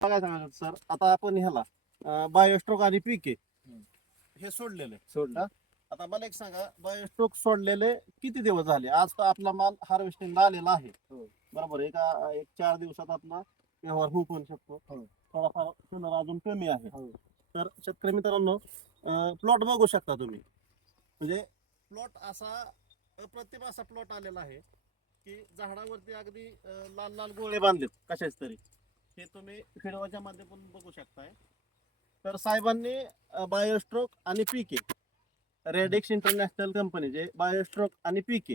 काय सांगायचं सर, आता आपण ह्याला बायोस्ट्रोक आणि पीके हे सोडलेले सोडलं. आता मला एक सांगा, बायोस्ट्रोक सोडलेले किती दिवस झाले? आज तर आपला माल हार्वेस्टिंगला आलेला आहे, हो. बरोबर आहे का? एक 4 दिवसात आपला व्यवहार होऊ पण शकतो. हो. थोडाफार सोलर अजून कमी आहे. हो. तर शेतकरी मित्रांनो, प्लॉट बघू शकता तुम्ही. म्हणजे प्लॉट असा अप्रतिम असा प्लॉट आलेला आहे की झाडावरती अगदी लाल लाल गोळे बांधलेत कशाच तरी. हे तुम्ही व्हिडिओच्या माध्यमातून बघू शकताय. तर साहेबांनी बायोस्ट्रोक आणि पीके, रेडिक्स इंटरनॅशनल कंपनीचे बायोस्ट्रोक आणि पीके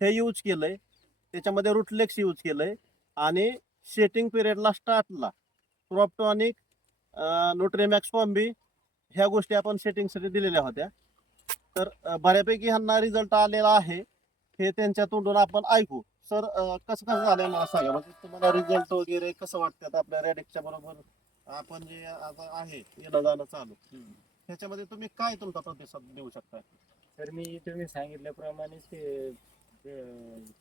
हे यूज केलंय. त्याच्यामध्ये रुटलेक्स यूज केलंय आणि शेटिंग पिरियडला स्टार्टला क्रॉपटॉनिक, न्यूट्रीमॅक्स फॉर्मबी ह्या गोष्टी आपण सेटिंगसाठी दिलेल्या होत्या. तर बऱ्यापैकी ह्यांना रिझल्ट आलेला आहे, हे त्यांच्या तोंडून आपण ऐकू. सर, कसं कसं झालंय मला सांगा, म्हणजे तुम्हाला रिझल्ट वगैरे कसं वाटतात आपल्या रेडिक्सच्या बरोबर आपण जे आता आहे येणं जाणं चालू, ह्याच्यामध्ये तुम्ही काय तुमचा प्रतिसाद देऊ शकता? तर मी तुम्ही सांगितल्याप्रमाणे ते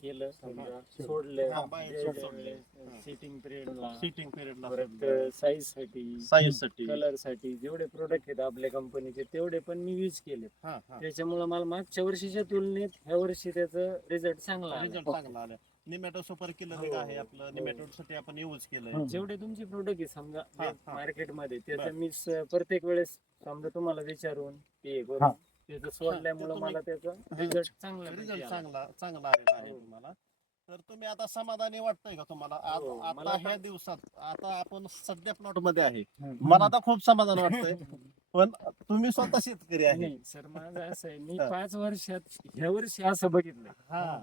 केलं, समजा हा, सोडलं बायोस्ट्रोक सोडले. सिटिंग पिरियडला, सीटिंग पिरियडला परत साईज साठी, साईजसाठी. कलर साठी जेवढे प्रोडक्ट आहेत आपल्या कंपनीचे तेवढे पण मी यूज केले. हा हा, त्याच्यामुळे मला मागच्या वर्षीच्या तुलनेत ह्या वर्षी त्याचा रिझल्ट चांगला आला. रिझल्ट चांगला आला. निमॅटो सुपर किलर एक आहे आपलं, हो. निमॅटोड साठी आपण यूज केलंय. जेवढे तुमचे प्रोडक्ट आहे समजा हा, हा. मार्केटमध्ये बरं. त्याचं मी प्रत्येक वेळेस समजा तुम्हाला विचारून ते हा. करून त्याचं सोडल्यामुळे तुम्ही- मला त्याचा रिझल्ट चांगला रिझल्ट आला. चांगला आलेला आहे हो. तुम्हाला. तर तुम्ही आता समाधानी वाटतंय का तुम्हाला? हो, आता मला ह्या दिवसात आता आपण सध्या प्लॉट मध्ये आहे, हम्म. मला आता खूप समाधान वाटतंय. पण तुम्ही स्वतः शेतकरी आहे. नाही सर, माझं असं आहे, मी हा. 5 वर्षात ह्या वर्षी असं बघितलंय, हा,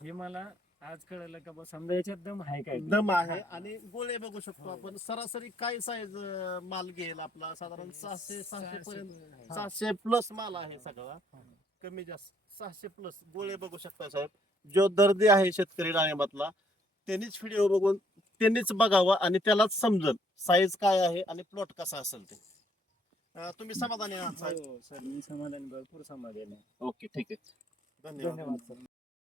हे मला आज कळलं का बा समजा याच्यात दम आहे काय. दम आहे. आणि गोळे बघू शकतो आपण. सरासरी काय साईज माल घेईल आपला? साधारण 600 पर्यंत, 700 प्लस माल आहे सगळा, कमी जास्त 600 प्लस गोळे बघू शकता साहेब. जो दर्दी आहे शेतकरी डाळिंबातला, त्यांनीच व्हिडिओ बघून त्यांनीच बघावा आणि त्यालाच समजल साईज काय आहे आणि प्लॉट कसा असेल ते. तुम्ही समाधानी आहात साहेब? हो सर, मी समाधान, भरपूर समाधान आहे. ओके, ठीक आहे. धन्यवाद. धन्यवाद सर.